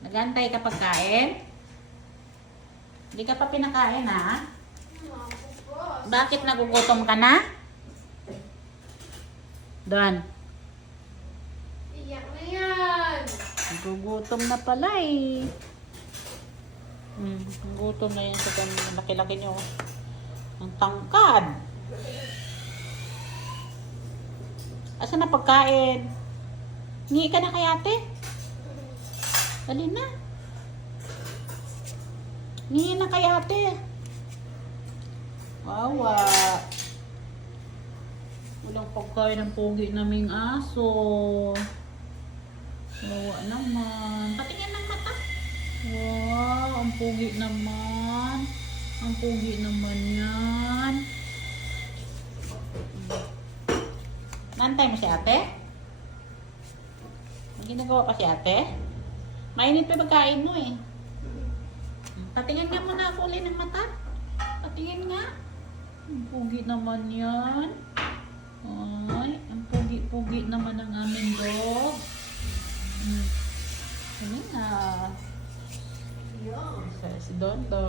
Nagantay ka pagkain? Hindi ka pa pinakain, ha? Bakit nagugutom ka na? Don. Iyak na yan. Nagugutom na pala eh. Gutom na yan sa ganun. Laki-laki nyo. Ang tangkad. Asan na pagkain? Hingi ka na kay ate? Dali na. Hingi na kay ate. Wawa. Walang pagkain ng pogi naming aso. Wawa naman. Patingin ng mata. Wow, ang pogi naman. Ang pogi naman yan. Nantay mo si ate? May ginagawa pa si ate? Mainit pa pagkain mo eh. Patingin nga muna ako ulit ng mata. Patingin nga. Ang pogi naman yan. Ay, ang pogi-pogi naman ang aming dog. Ano na? Si Don Don.